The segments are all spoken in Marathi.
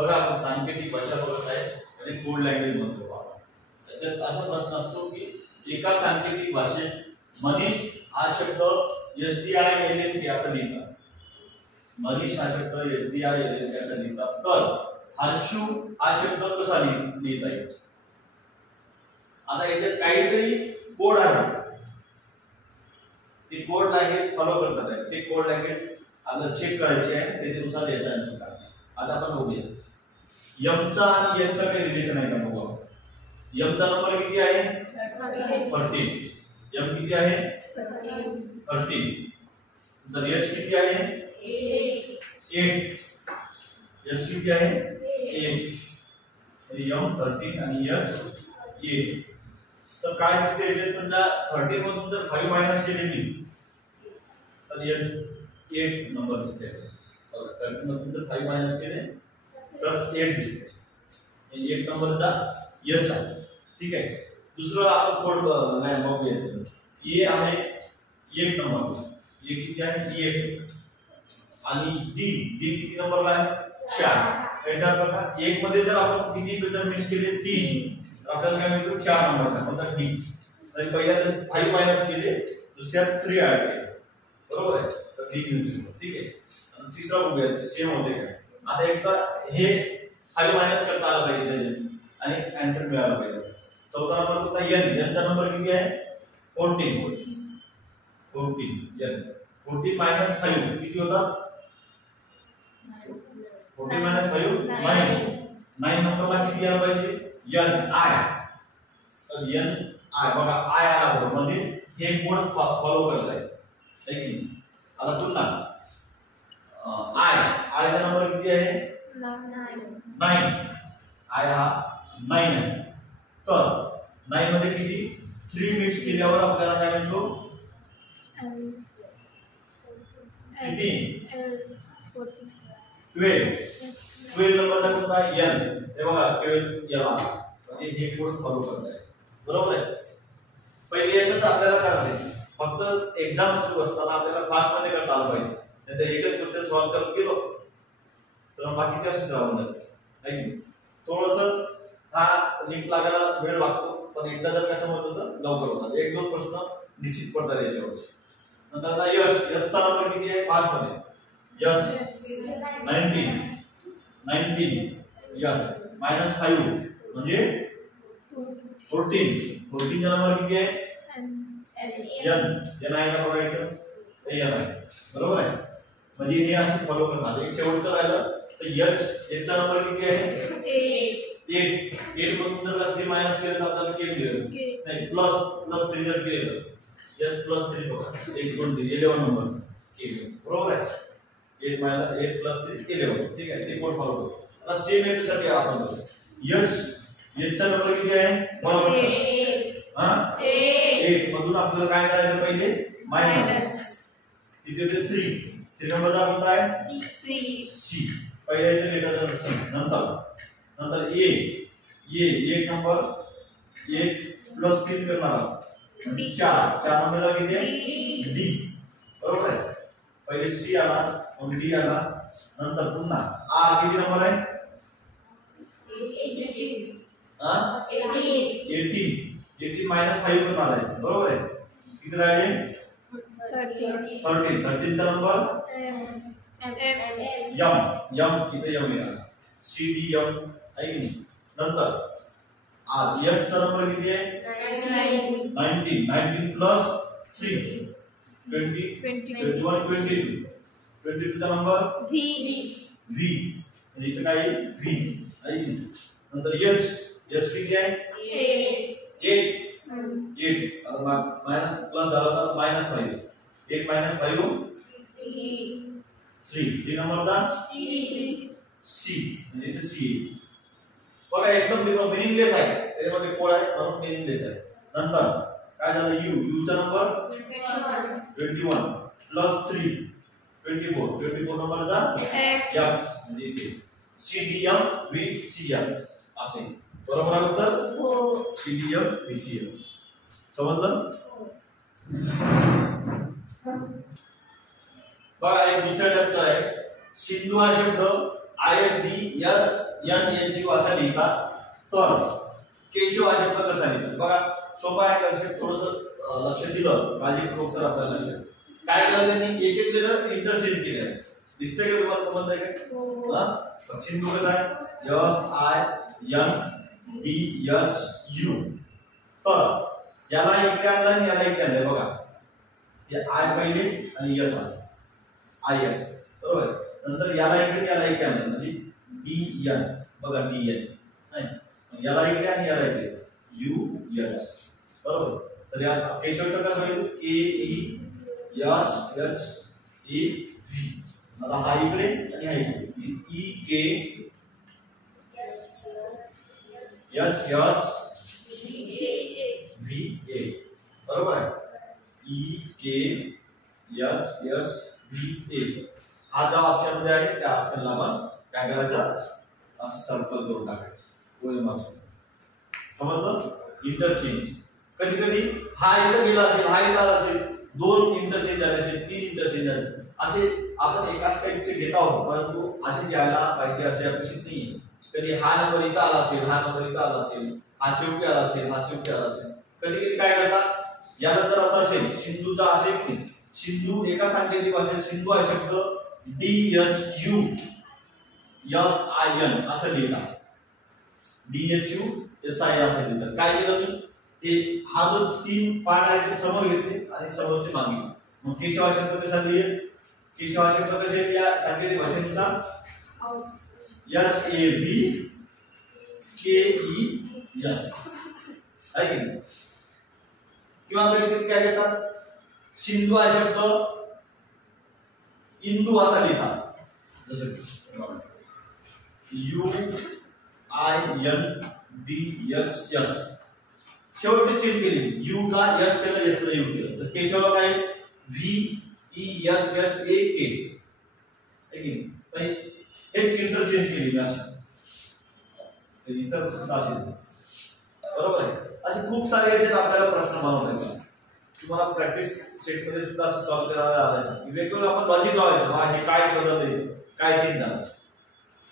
बघा आपण सांकेतिक भाषा बघत आहे आणि कोड लँग्वेज म्हणतो आपण. त्याच्यात असा प्रश्न असतो की एका सांकेतिक भाषेत मनीष हा शब्द SDILLK असं लिहितात. मनीष हा शब्द SDILLK असं लिहितात. तर हर्षू हा शब्द कसा लिहिता येईल? आता याच्यात काहीतरी कोड आहे, ते कोड लँग्वेज फॉलो करतात आहे. ते कोड लँग्वेज आपल्याला चेक करायचे आहे, त्याच्यानुसार याचा आन्सर काढायचा. आता आपण बघूया m चा आणि n चा काही रिलेशन आहे का बघू. m चा नंबर किती आहे? 13. m किती आहे? 13. तर h किती आहे? 8. h किती आहे? 8. m 13 आणि h 8. तर काय दिसते याच्यात? समजा 13 मधून जर 5 मायनस केले मी तर h 8 नंबर दिसते. 13 मधून जर 5 मायनस केले तर 8 दिसते. 8 नंबरचा h आहे. ठीक आहे. दुसरं आपण कोड नाही बघूया. ए आहे 1 नंबर. ए किती आहे? 1. आणि डी किती नंबरला आहे? 4. याचा बघा 1 मध्ये जर आपण किती जर मिस केले 3 तर आपल्याला काय मिळतो? 4 नंबरचा म्हणजे डी. तर पहिल्या जर 5 मायनस केले, दुसऱ्यात 3 ऍड केले, बरोबर आहे, तर डी मिळतो. ठीक आहे. आणि तिसरा बघूया सेम होते काय. आता एकदा हे 5 मायनस करता आलं पाहिजे आणि आन्सर मिळाला पाहिजे. चौथा नंबर होता n चा नंबर किती आहे? 14. 14 मायनस 5 किती होता? 14 मायनस 5 9 नंबरला किती आला पाहिजे? ni. तर ni बघा i आला बरोबर, म्हणजे हे कोड फॉलो करत आहे. आता पुन्हा i चा नंबर किती आहे? 9. i हा 9 आहे. तर 9 मध्ये किती 3 मिक्स केल्यावर आपल्याला काय मिळतो? किती? 12 नंबरचा कोणता आहे? n. हे बघा 12 याला म्हणजे हे कोड फॉलो करत आहे, बरोबर आहे. पहिले याच आपल्याला करायचं फक्त एक्झाम सुरू असताना आपल्याला फास्ट मध्ये करता आलं पाहिजे. नाहीतर एकच क्वेश्चन सॉल्व्ह करत गेलो तर बाकीचे असेच राहून जाते. नाही थोडंसं हा लिंक लागायला वेळ लागतो, पण एकदा जर कसं म्हणतो तर लवकर होतात. 1-2 प्रश्न निश्चित पडतात याच्यावर. नंतर आता यशचा नंबर किती आहे? 5 मध्ये यश 19 यश मायनस 5 म्हणजे 14 चा नंबर किती आहे? n आहे का बघा इकडं? हे n आहे, बरोबर आहे. म्हणजे हे असे फॉलो करणार. एक शेवटचं राहिलं तर h चा नंबर किती आहे? 8 मधून जर 3 मायनस केलं तर आपल्याला k मिळेल. नाही प्लस 3 जर केलं h प्लस 3 बघा 1 2 3 11 नंबर k, बरोबर आहे. 8 प्लस 3 11. ठीक आहे. ते कोड फॉलो करू. आता सेम याच्यासाठी आपण h चा नंबर किती आहे? 8 मधून आपल्याला काय करायचं? पहिले मायनस किती होते? 3 नंबरचा कोणता आहे? सी. पहिल्या इथे लेटर सी. नंतर ए 1 नंबर 1 प्लस 3 करणार म्हणजे 4 नंबरला किती आहे? डी, बरोबर आहे. पहिले सी आला, मग डी आला, नंतर पुन्हा आर किती नंबर आहे? 18 मायनस 5 करणार आहे, बरोबर आहे. किती राहिले? 13 चा नंबर यम इथे यम येणार. सी डी यम आहे की नाही. नंतर एस चा नंबर किती आहे? 19 प्लस 3 20 21 22 चा नंबर व्ही म्हणजे इथे काय व्ही आहे की नाही. नंतर एच किती आहे? 8. आता मायनस प्लस झाला तर मायनस 5. 8 मायनस 5 3 नंबरचा सी म्हणजे इथे सी. बघा एकदम मिनिंगलेस आहे, त्याच्यामध्ये कोड आहे म्हणून मिनिंगलेस आहे. नंतर काय झालं? यू चा नंबर 21 प्लस 3 24 नंबरचा एक्स म्हणजे इथे CDM VCS असे, बरोबर आहे उत्तर? हो. CDM VCS समजलं? बघा एक दुसऱ्या टाईपचा आहे. सिंधू हा शब्द ISD एन यांची भाषा लिहितात तर केशव हा शब्द कसा लिहितात बघा सोपा आहे कन्सेप्ट थोडंसं लक्ष दिलं काळजीपूर्वक तर आपल्याला लक्षात काय केलं त्यांनी एक एक लेटर इंटरचेंज केले दिसतंय का तुम्हाला समजतंय का हा सिंधू कसा आहे SINDHU तर याला इकडे आणलं आणि याला इकडे आणलं बघा हे आय पहिले आणि यस आले IS बरोबर नंतर याला इकडे आणलं म्हणजे DN बघा DN नाही याला इकडे आणि याला इकडे US बरोबर तर या केशव कसं होईल KESHEV आता हा इकडे आणि हा इकडे EKHSVA बरोबर आहे EKHSVA हा जो ऑप्शन मध्ये आहे त्या ऑप्शनला आपण काय करायचं असं सर्कल करून टाकायचं ओएम ऑप्शन समजलं इंटरचेंज कधी कधी हा इथं गेला असेल हा इथं आला असेल दोन इंटरचेंज झाले असेल तीन इंटरचेंज झाले असे आपण एकाच टाईपचे घेत आहोत परंतु असे यायला पाहिजे असे अपेक्षित नाहीये कधी हा नंबर इथं आला असेल हा नंबर इथं आला असेल हा शेवटी आला असेल हा शेवटी आला असेल कधी कधी काय करतात याला जर असं असेल सिंधूचा असेल की सिंधू एका सांकेतिक भाषेत सिंधू हा शब्द DHU SIN असं लिहितात DHU SIN असं लिहितात काय केलं मी हे हा जो तीन पार्ट आहे ते समोर घेतले आणि समोरचे मागे मग केशव हा शब्द कसा लिहिल केशव हा शब्द कसे या सांकेतिक भाषेनुसार HAVKES आहे की किंवा कधी कधी काय करतात सिंधू हा शब्द इंदू असा लिहितात जसं UINDHS शेवटचे चेंज केली यू का यस केलं यस ला यू केलं तर केशवला काय VESHAK हेच इंटरचेंज केली असं तर इतर असेल बरोबर आहे असे खूप सारे याच्यात आपल्याला प्रश्न बनवता येतात तुम्हाला प्रॅक्टिस सेट मध्ये सुद्धा असं सॉल्व्ह करायला आलायचं की वेगवेगळं आपण लॉजिक लावायचं हा हे काय बदलले काय चेंज झालं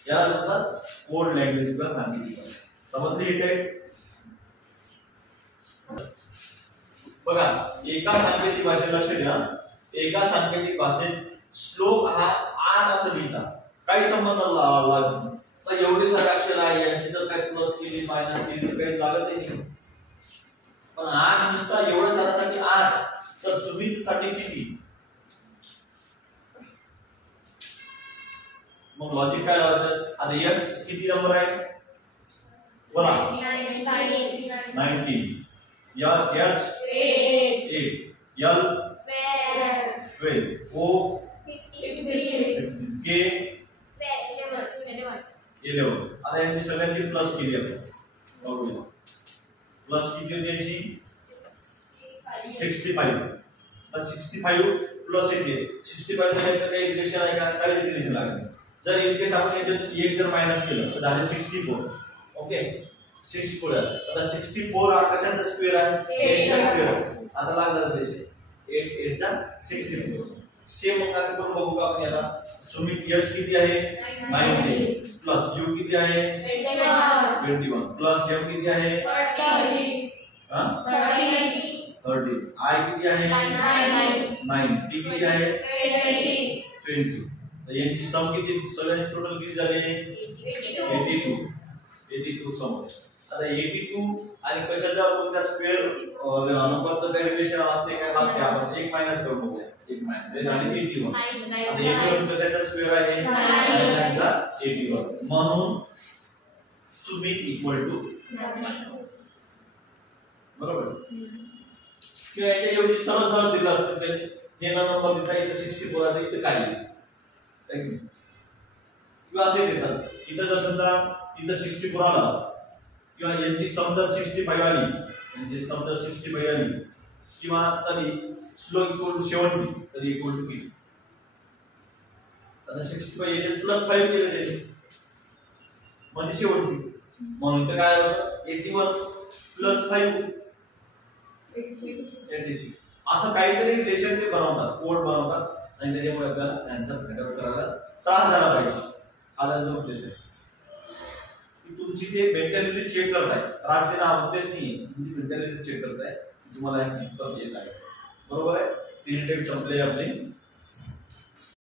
याला म्हणतात कोड लँग्वेज किंवा सांगितलं समजले हे टाईप बघा एका सांकेतिक भाषेत लक्ष द्या एका सांकेतिक भाषेत श्लोक हा 8 असं लिहितात काही संबंध लागत तर एवढे सारे अक्षर आहे यांची जर काही प्लस केली मायनस केली तर काही लागत नाही पण 8 नुसता एवढ्या साऱ्यासाठी 8 तर सुमित साठी किती मग लॉजिक काय लावायचं आता यस किती नंबर आहे बोला 19 या H 8 L 12 O 15 K 11 आता यांची सगळ्यांची प्लस केली आपण बघूया प्लस किती द्यायची 65 आता 65 प्लस येते 65 मध्ये काही रिलेशन आहे का काही रिलेशन लागत जर इन केस आपण याच्यात एक जर मायनस केलं तर झाले 64 ओके 64 आता 64 कशाचा स्क्वेअर आहे 8 चा स्क्वेअर आता लागला त्याचे 8 चा 64 सेम मग असं करून बघू का आपण याला सुमित यश किती आहे 90 प्लस यू किती आहे 21 प्लस एम किती आहे 30 आय किती आहे 9 टी किती आहे 20 तर यांची सम किती सगळ्यांची टोटल किती झाले 82 सम आता 82 आणि कशाचा कोणत्या स्क्वेअर नंबरचं काही रिलेशन आहे काय लागते आपण एक मायनस करून बघूया एक मायनस आणि 81 आता 81 कशाचा स्क्वेअर आहे 81 म्हणून सुमित इक्वल टू बरोबर किंवा याच्या एवढी सरळ सरळ दिलं असतं त्यांनी हे नंबर दिला इथं 64 आहे इथं काय किंवा असे देतात इथं जर समजा इथं 64 आला किंवा यांची समजा 65 आली म्हणजे समजा 65 आली किंवा तरी श्लोक इक्वल टू 70 तरी इक्वल टू किती आता 65 याचे प्लस 5 केले त्याचे म्हणजे 70 म्हणून इथं काय आलं 81 प्लस 5 86 असं काहीतरी रिलेशन ते बनवतात कोड बनवतात आणि त्याच्यामुळे आपल्याला आन्सर फाइंड आउट करायला त्रास झाला पाहिजे हा त्यांचा उद्देश आहे की तुमची ते मेंटॅलिटी चेक करताय. त्रास देणं हा उद्देश नाहीये, तुमची मेंटॅलिटी चेक करताय तुम्हाला हे कितपत येत आहे. बरोबर आहे. 3 टेक संपले आपले.